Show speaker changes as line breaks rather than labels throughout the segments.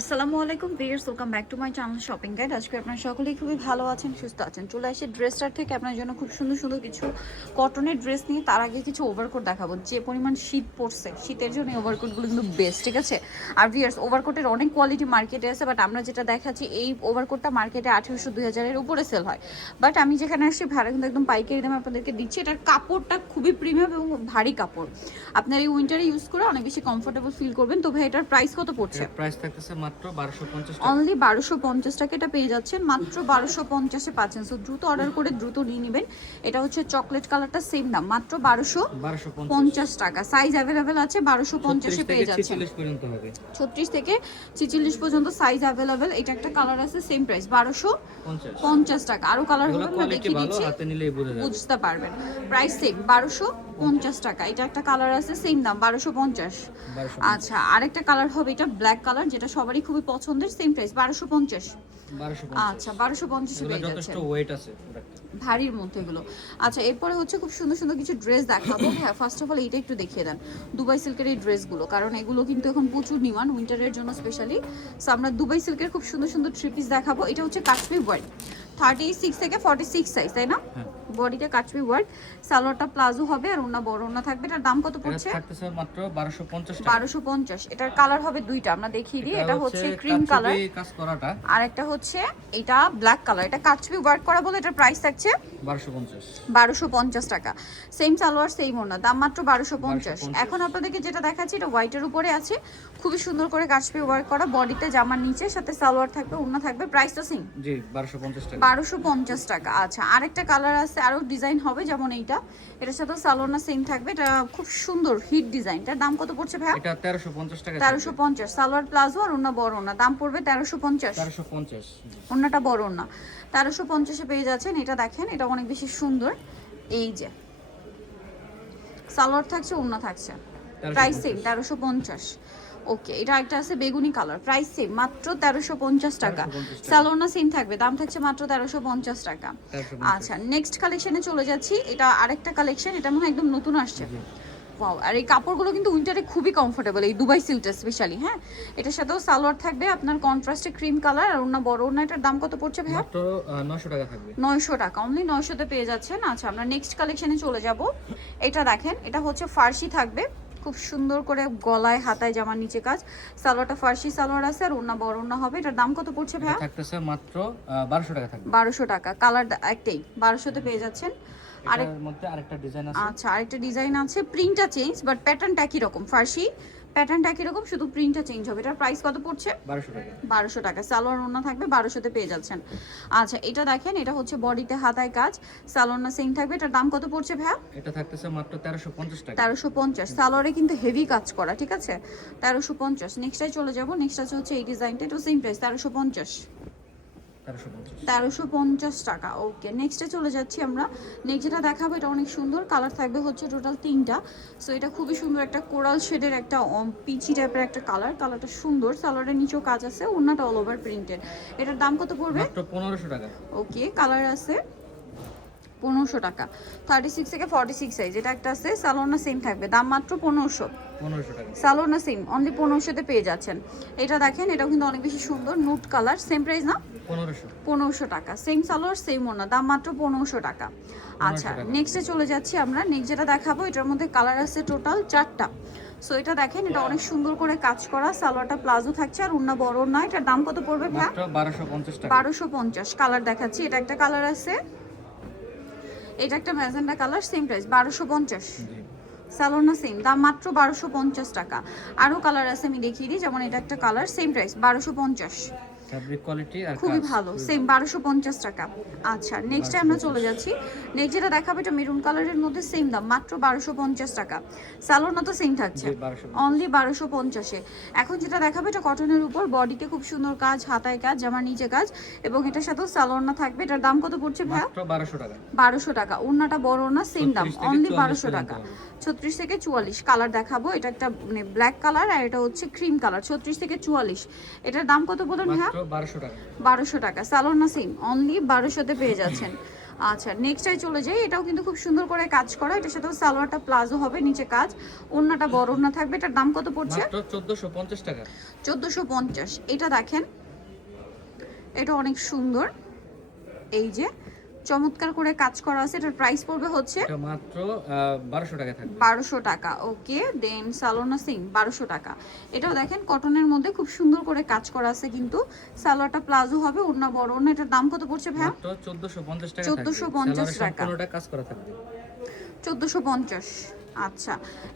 আসসালামু আলাইকুম viewers welcome back to my channel shopping guide আজকে আপনারা সকলেই খুবই ভালো আছেন, সুস্থ আছেন। চলে আসে ড্রেসটার থেকে আপনার জন্য খুব সুন্দর সুন্দর কিছু কটনের ড্রেস নিয়ে। তার আগে কিছু ওভারকোট দেখাবো। যে পরিমাণ শীত পড়ছে, শীতের জন্য ওভারকোটগুলো কিন্তু বেস্ট ঠিক আছে? আর ভিয়ার্স ওভারকোটের অনেক কোয়ালিটি মার্কেটে আছে বাট আমরা যেটা দেখাচ্ছি, এই ওভারকোটটা মার্কেটে আঠেরোশো দুই হাজারের উপরে সেল হয়। বাট আমি যেখানে আসছি, ভাড়া কিন্তু একদম পাইকারি দামে আপনাদেরকে দিচ্ছি। এটার কাপড়টা খুবই প্রিমিয়াম এবং ভারী কাপড়। আপনার এই উইন্টারে ইউজ করে অনেক বেশি কমফোর্টেবল ফিল করবেন। তবে এটার প্রাইস কত পড়ছে?
প্রাইস থাকতেছে মাত্র বারোশো পঞ্চাশ
অনলি বারোশো পঞ্চাশ টাকা এটা পেয়ে যাচ্ছেন। মাত্র বারোশো পঞ্চাশে পাচ্ছেন। সো দ্রুত অর্ডার করে দ্রুত নিয়ে নেবেন। এটা হচ্ছে চকলেট কালারটা সেম দাম। মাত্র বারোশো
বারোশো
পঞ্চাশ। টাকা। সাইজ অ্যাভেলেবেল আছে বারোশো পঞ্চাশে পেয়ে যাচ্ছেন।
ছিচল্লিশ পর্যন্ত হবে।
ছত্রিশ থেকে ছিচল্লিশ পর্যন্ত সাইজ অ্যাভেলেবেল এটা একটা কালার আছে সেম প্রাইস বারোশো
পঞ্চাশ।
পঞ্চাশ টাকা। আরও কালার হবে আমরা দেখিয়ে দিচ্ছি।
হাতে নিলেই
বুঝতে পারবেন। প্রাইস সেম বারোশো পঞ্চাশ টাকা। এটা একটা কালার আছে সেম দাম বারোশো পঞ্চাশ।
বারোশো
আচ্ছা আরেকটা কালার হবে এটা ব্ল্যাক কালার যেটা সবারই খুবই পছন্দের সেম প্রাইস বারোশো পঞ্চাশ। আচ্ছা বারোশো পঞ্চাশে
এগুলো
পেয়ে যাচ্ছে ভারীর মধ্যে এগুলো। আচ্ছা এরপরে হচ্ছে খুব সুন্দর সুন্দর কিছু ড্রেস দেখাবো। হ্যাঁ ফার্স্ট অফ অল এইটা একটু দেখিয়ে দেন। দুবাই সিল্কের এই ড্রেসগুলো কারণ এগুলো কিন্তু এখন প্রচুর ডিমান্ড উইন্টারের জন্য স্পেশালি সো আমরা দুবাই সিল্কের খুব সুন্দর সুন্দর থ্রি পিস দেখাবো। এটা হচ্ছে কাশ্মীর ওয়ার্ড থার্টি সিক্স থেকে ফর্টি সিক্স সাইজ তাই না? বডিটা কাশ্মীর ওয়ার্ড সালোয়ারটা প্লাজো হবে আর ওনা বড় ওনা থাকবে। এটার দাম কত পড়ছে?
থাকতেছে মাত্র বারোশো পঞ্চাশ টাকা।
বারোশো পঞ্চাশ। এটার কালার হবে দুইটা। আমরা দেখিয়ে দিই এটা হচ্ছে ক্রিম কালার
কাজ করাটা।
আর একটা হচ্ছে এটা ব্ল্যাক কালার এটা কাচবি ওয়ার্ক করা বলে এটার প্রাইস থাকছে
বারোশো পঞ্চাশ।
বারোশো পঞ্চাশ টাকা। সেম সালোয়ার সেম ওনা দাম মাত্র বারোশো পঞ্চাশ।
1250
এখন আপনাদেরকে যেটা দেখাচ্ছি এটা হোয়াইটের উপরে আছে। খুবই সুন্দর করে কাশ্মীর ওয়ার্ক করা বডিতে জামার নিচে সাথে সালোয়ার থাকবে ওনা থাকবে প্রাইস তো সেম
জি বারোশো পঞ্চাশ টাকা।
বারোশো পঞ্চাশ টাকা আচ্ছা আরেকটা কালার আছে আরও ডিজাইন হবে যেমন এইটা। এটার সাথে সালোয়ার সেম থাকবে এটা খুব সুন্দর হিট ডিজাইনটার দাম কত পড়ছে ভাইয়া?
এটা তেরোশো পঞ্চাশ টাকা
তেরোশো পঞ্চাশ সালোয়ার প্লাজো আর ওনা বড় ওনা দাম পড়বে তেরোশো পঞ্চাশ।
তেরোশো পঞ্চাশ।
অন্যটা বড় না তেরোশো পঞ্চাশে পেয়ে যাচ্ছেন এটা দেখেন এটা অনেক বেশি সুন্দর। এই যে সালোয়ার থাকছে অন্য থাকছে। প্রাইস সেম তেরোশো পঞ্চাশ। ওকে এটা একটা আছে বেগুনি কালার প্রাইস সেম মাত্র তেরোশো পঞ্চাশ টাকা।
1350 টাকা।
সালোয়ার না সেম থাকবে দাম থাকছে মাত্র তেরোশো পঞ্চাশ টাকা। আচ্ছা নেক্সট কালেকশনে চলে যাচ্ছি এটা আরেকটা কালেকশন এটা মনে হয় একদম নতুন আসছে। ওয়াও আর এই কাপড়গুলো কিন্তু উইন্টারে খুবই কমফোর্টেবল এই দুবাই সিল্কটা স্পেশালি হ্যাঁ? এটার সাথেও সালোয়ার থাকবে আপনার কন্ট্রাস্টে ক্রিম কালার আর অন্য বড় অন্য এটার দাম কত পড়ছে ভাইয়া?
মাত্র নশো টাকা থাকবে।
নয়শো টাকা অনলি নয়শোতে পেয়ে যাচ্ছেন। আচ্ছা আমরা নেক্সট কালেকশনে চলে যাব। এটা দেখেন এটা হচ্ছে ফার্সি থাকবে। খুব সুন্দর করে গলায় হাতায় জামার নিচে কাজ। সালোয়ারটা ফার্সি সালোয়ার আছে আর ওনা বড় ওনা হবে। এটার দাম কত পড়ছে
ভাই
ভাইয়া
থাকতেছে মাত্র 1200 টাকা থাকবে।
1200 টাকা। কালার একটাই 1200 তে পেয়ে যাচ্ছেন। আরেক
মধ্যে আরেকটা ডিজাইন আছে।
আচ্ছা আরেকটা ডিজাইন আছে। প্রিন্টটা চেঞ্জ বাট প্যাটার্নটা একই রকম। ফার্সি প্যাটার্নটা একই রকম শুধু প্রিন্টটা চেঞ্জ হবে। এটার প্রাইস কত পড়ছে?
বারোশো টাকা।
বারোশো টাকা। সালোয়ার ওনা থাকবে বারোশোতে পেয়ে যাচ্ছেন। আচ্ছা এটা দেখেন এটা হচ্ছে বডিতে হাতায় কাজ। সালোয়ার না সেম থাকবে। এটার দাম কত পড়ছে ভাইয়া?
এটা থাকতেছে মাত্র তেরোশো পঞ্চাশ টাকা।
তেরোশো পঞ্চাশ। সালোয়ারে কিন্তু হেভি কাজ করা ঠিক আছে? তেরোশো পঞ্চাশ। নেক্সটাই চলে যাব। নেক্সট আছে হচ্ছে এই ডিজাইনটা এটা সেম প্রাইস তেরোশো পঞ্চাশ।
তেরোশো পঞ্চাশ।
টাকা ওকে নেক্সটে চলে যাচ্ছি আমরা। নেক্সট যেটা দেখাবো এটা অনেক সুন্দর। কালার থাকবে হচ্ছে টোটাল তিনটা। সো এটা খুবই সুন্দর একটা কোরাল শেডের একটা পিচি টাইপের একটা কালার কালারটা সুন্দর। সালোয়ারের নিচেও কাজ আছে অন্যটা অল ওভার প্রিন্টেড এটার দাম কত পড়বে?
পনেরোশো টাকা।
ওকে কালার আছে। পনেরোশো টাকা। থার্টি সিক্স থেকে ফর্টি সিক্স সাইজ এটা একটা আছে সালোনা সেম থাকবে। দাম মাত্র পনেরোশো। সালোনা সেম অনলি পনেরোশোতে পেয়ে যাচ্ছেন। এটা দেখেন এটাও কিন্তু অনেক বেশি সুন্দর নুট কালার সেম প্রাইস না?
পনেরোশো
টাকা। সেম সালোয়ার সেম ওনা দাম মাত্র পনেরোশো টাকা। আচ্ছা নেক্সটে চলে যাচ্ছি আমরা নেক্সট যেটা দেখাবো এটার মধ্যে কালার আছে টোটাল চারটা। সো এটা দেখেন এটা অনেক সুন্দর করে কাজ করা সালোয়ারটা প্লাজো থাকছে আর উন্না বড় না এটার দাম কত পড়বে ভাই
বারোশো পঞ্চাশ
কালার দেখাচ্ছি এটা একটা কালার আছে। এটা একটা ম্যাজেন্ডা কালার সেম প্রাইস বারোশো পঞ্চাশ। স্যালোনা সেম দাম মাত্র বারোশো পঞ্চাশ টাকা আরও কালার আছে, আমি দেখিয়ে দিই, যেমন এটা একটা কালার সেম প্রাইস বারোশো পঞ্চাশ
ফ্যাব্রিক কোয়ালিটি আর
খুবই ভালো সেম বারোশো পঞ্চাশ টাকা। আচ্ছা নেক্সট আমরা চলে যাচ্ছি। নেক্সট যেটা দেখাবো এটা মেরুন কালারের মধ্যে সেম দাম মাত্র বারোশো পঞ্চাশ টাকা। স্যালোনা তো সেম থাকছে।
1250
অনলি বারোশো পঞ্চাশে। এখন যেটা দেখাবো এটা কটনের উপর বডিতে খুব সুন্দর কাজ হাতায় কাজ জামার নিচে কাজ এবং এটার সাথেও সালোয়ারনা থাকবে। এটার দাম কত পড়ছে ভাইয়া?
মাত্র বারোশো টাকা।
বারোশো টাকা। ওড়নাটা বড় না সেম দাম। অনলি
44
বারোশো টাকা।
হবে।
ছত্রিশ থেকে চুয়াল্লিশ। কালার দেখাবো। এটা একটা মানে ব্ল্যাক কালার আর এটা হচ্ছে ক্রিম কালার ছত্রিশ থেকে চুয়াল্লিশ। এটার দাম কত বলুন হ্যাঁ
বারোশো টাকা।
বারোশো টাকা। সালোয়ার না সেম অনলি বারোশোতে পেয়ে যাচ্ছেন। আচ্ছা নেক্সটটাই চলে যাই। এটাও কিন্তু খুব সুন্দর করে কাজ করা। এটার সাথেও সালোয়ারটা প্লাজো হবে নিচে কাজ। ওড়নাটা বড় ওন্না থাকবে। এটার দাম কত পড়ছে?
চোদ্দোশো পঞ্চাশ টাকা।
চোদ্দোশো পঞ্চাশ। এটা দেখেন এটা অনেক সুন্দর। এই যে চমৎকার করে কাজ করা আছে এটার প্রাইস পড়বে হচ্ছে
এটা মাত্র বারোশো টাকা থাকবে।
বারোশো টাকা ওকে দেন সালোনা সিং বারোশো টাকা। এটাও দেখেন কটনের মধ্যে খুব সুন্দর করে কাজ করা আছে কিন্তু সালোয়ারটা প্লাজো হবে ওড়না বড় ওড়না এটার দাম কত পড়ছে ভাই
মাত্র চোদ্দোশো পঞ্চাশ টাকা
1450 টাকা।
কাজ করা থাকবে।
চোদ্দোশো পঞ্চাশ। আচ্ছা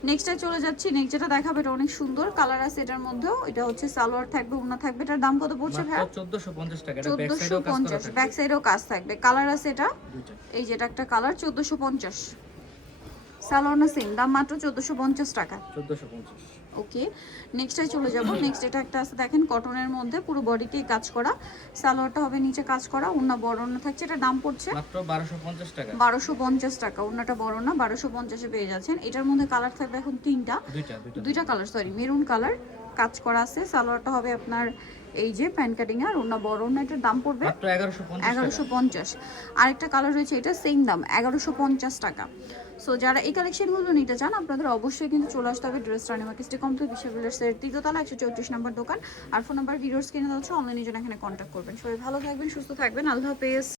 নেক্সটটা চলে যাচ্ছি। নেক্সট যেটা দেখাবে এটা অনেক সুন্দর। কালার আছে এটার মধ্যেও। এটা হচ্ছে সালোয়ার থাকবে ওনা থাকবে। এটার দাম কত পড়ছে
চোদ্দোশো পঞ্চাশ টাকা। এটা ব্যাক সাইডেও কাজ করা থাকবে।
ব্যাক সাইডেও কাজ থাকবে। কালার আছে এটা? এই যেটা একটা কালার চোদ্দোশো পঞ্চাশ। সালোয়ার সেম দাম মাত্র চোদ্দোশো পঞ্চাশ টাকা।
চোদ্দোশো পঞ্চাশ।
ওকে নেক্সটে চলে যাব। নেক্সট এটা একটা আছে দেখেন কটনের মধ্যে পুরো বডিকে কাজ করা। সালোয়ারটা হবে নিচে কাজ করা ওনা বড় ওনা থাকছে। এটা দাম পড়ছে
মাত্র বারোশো পঞ্চাশ টাকা।
বারোশো পঞ্চাশ টাকা ওনাটা বড় না 1250 এ পেয়ে যাচ্ছেন। এটার মধ্যে কালার থাকবে এখন তিনটা।
দুইটা দুইটা।
কালার সরি মেরুন কালার কাজ করা আছে। সালোয়ারটা হবে আপনার এই যে প্যান কাটিং আর ওনা বড় ওনা এটার দাম পড়বে এগারোশো পঞ্চাশ আরেকটা কালার রয়েছে এটা সেম দাম এগারোশো পঞ্চাশ টাকা। সো যারা এই কালেকশনগুলো নিতে চান আপনাদের অবশ্যই কিন্তু চলে আসতে হবে ড্রেস রানি মার্কেটে কমপ্লিট বিশ্ববিদ্যালয়ের তৃতীয়তলা একশো চৌত্রিশ নম্বর দোকান। আর ফোন নাম্বার ভিডিওস কিনে হচ্ছে অনলাইনে জন্য এখানে কন্ট্যাক্ট করবেন। সবাই ভালো থাকবেন সুস্থ থাকবেন। আল্লাহ হাফেজ।